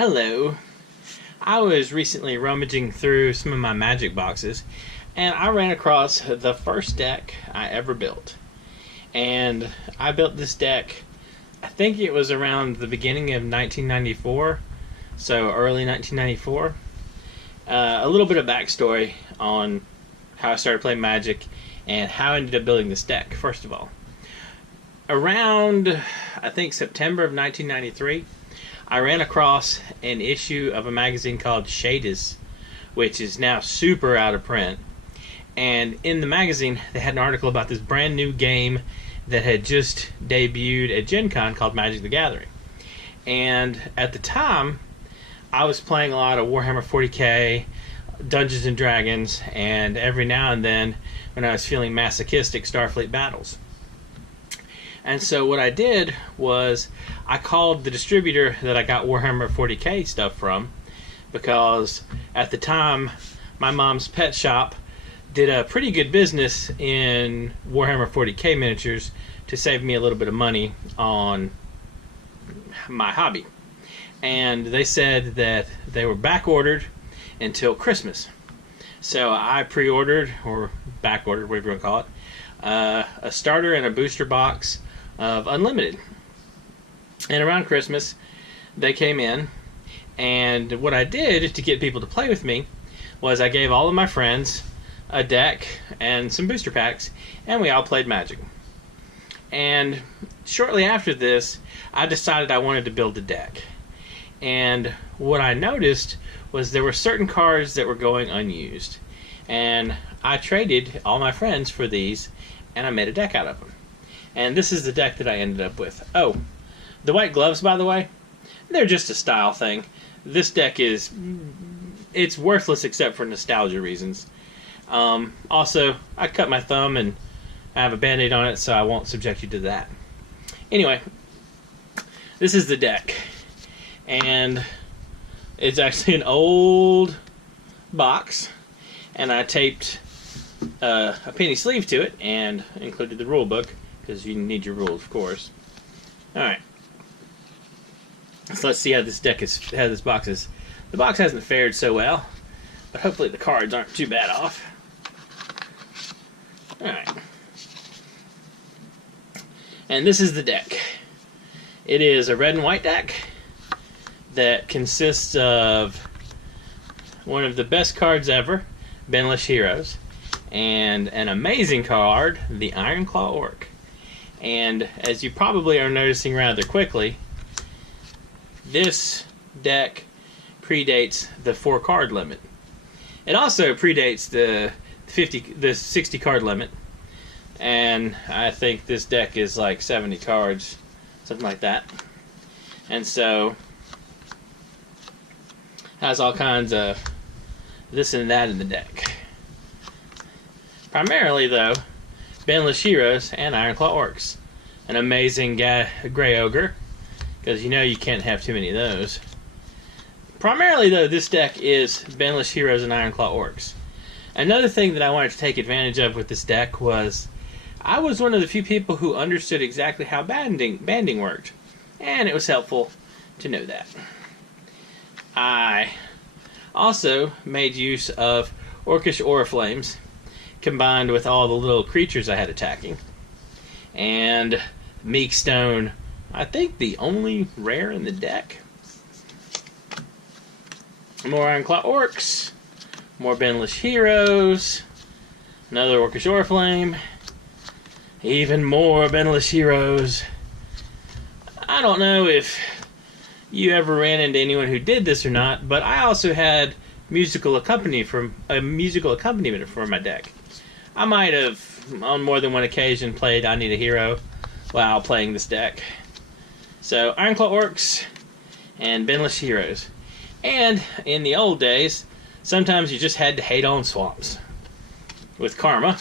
Hello. I was recently rummaging through some of my magic boxes and I ran across the first deck I ever built. And I built this deck, I think it was around the beginning of 1994, so early 1994. A little bit of backstory on how I started playing Magic and how I ended up building this deck, first of all. Around, I think, September of 1993, I ran across an issue of a magazine called Shadis, which is now super out of print. And in the magazine, they had an article about this brand new game that had just debuted at Gen Con called Magic the Gathering. And at the time, I was playing a lot of Warhammer 40k, Dungeons and Dragons, and every now and then, when I was feeling masochistic, Starfleet battles. And so what I did was I called the distributor that I got Warhammer 40k stuff from, because at the time my mom's pet shop did a pretty good business in Warhammer 40k miniatures to save me a little bit of money on my hobby. And they said that they were back ordered until Christmas. So I pre-ordered, or back ordered, whatever you want to call it, a starter and a booster box of Unlimited. And around Christmas, they came in, and what I did to get people to play with me was I gave all of my friends a deck and some booster packs, and we all played Magic. And shortly after this, I decided I wanted to build a deck. And what I noticed was there were certain cards that were going unused. And I traded all my friends for these, and I made a deck out of them. And this is the deck that I ended up with. Oh, the white gloves, by the way, they're just a style thing. This deck it's worthless except for nostalgia reasons. Also, I cut my thumb and I have a band-aid on it, so I won't subject you to that. Anyway, this is the deck. And it's actually an old box. And I taped a penny sleeve to it and included the rule book, because you need your rules, of course. Alright. So let's see how this deck is, how this box is. The box hasn't fared so well, but hopefully the cards aren't too bad off. Alright. And this is the deck. It is a red and white deck that consists of one of the best cards ever, Benlish Heroes, and an amazing card, the Ironclaw Orc. And as you probably are noticing rather quickly, this deck predates the 4-card limit. It also predates the 60 card limit, and I think this deck is like 70 cards, something like that. And so has all kinds of this and that in the deck. Primarily, though, Benlish Heroes and Ironclaw Orcs. An amazing Grey Ogre, because you know you can't have too many of those. Primarily, though, this deck is Benlish Heroes and Ironclaw Orcs. Another thing that I wanted to take advantage of with this deck was I was one of the few people who understood exactly how banding worked, and it was helpful to know that. I also made use of Orcish Oriflames combined with all the little creatures I had attacking. And Meekstone, I think the only rare in the deck. More Ironclaw Orcs, more Benlish Heroes, another Orcish Oriflame, even more Benlish Heroes. I don't know if you ever ran into anyone who did this or not, but I also had musical accompaniment for my deck. I might have, on more than one occasion, played I Need a Hero while playing this deck. So, Ironclaw Orcs and Benlish Heroes. And, in the old days, sometimes you just had to hate on swamps. With Karma.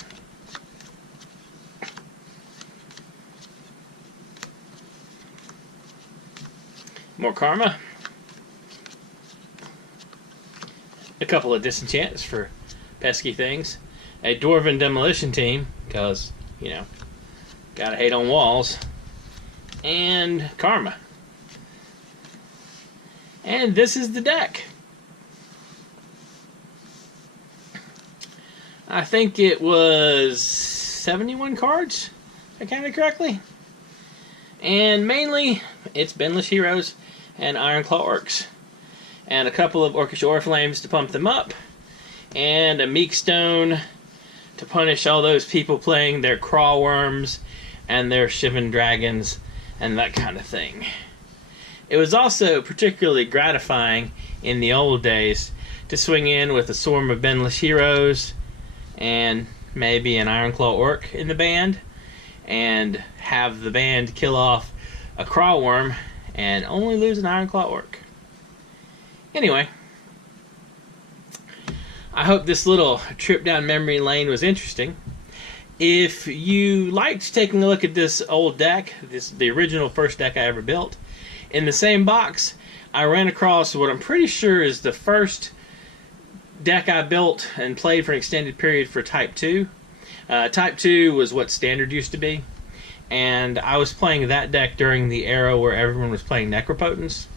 More Karma. A couple of disenchants for pesky things. A Dwarven Demolition Team, because, you know, gotta hate on walls. And Karma. And this is the deck. I think it was 71 cards, if I counted correctly. And mainly, it's Benless Heroes and Ironclaw Orcs. And a couple of Orcish Oriflammes to pump them up. And a Meek Stone to punish all those people playing their Craw Worms and their Shivan Dragons and that kind of thing. It was also particularly gratifying in the old days to swing in with a swarm of Benless Heroes and maybe an Ironclaw Orc in the band, and have the band kill off a Craw Worm and only lose an Ironclaw Orc. Anyway, I hope this little trip down memory lane was interesting. If you liked taking a look at this old deck, the original first deck I ever built, in the same box I ran across what I'm pretty sure is the first deck I built and played for an extended period for Type 2. Type 2 was what Standard used to be, and I was playing that deck during the era where everyone was playing Necropotence.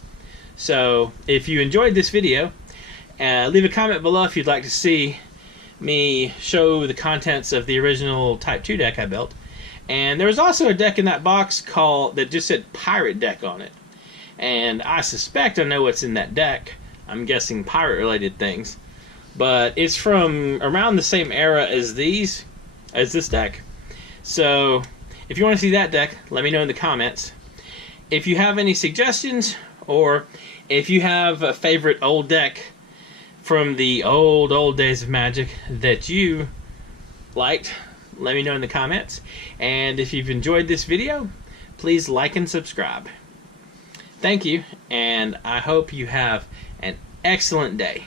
So if you enjoyed this video, leave a comment below if you'd like to see me show the contents of the original Type 2 deck I built. And there was also a deck in that box that just said Pirate Deck on it. And I suspect I know what's in that deck. I'm guessing pirate-related things. But it's from around the same era as this deck. So if you want to see that deck, let me know in the comments. If you have any suggestions, or if you have a favorite old deck from the old days of Magic that you liked, let me know in the comments. And if you've enjoyed this video, please like and subscribe. Thank you, and I hope you have an excellent day.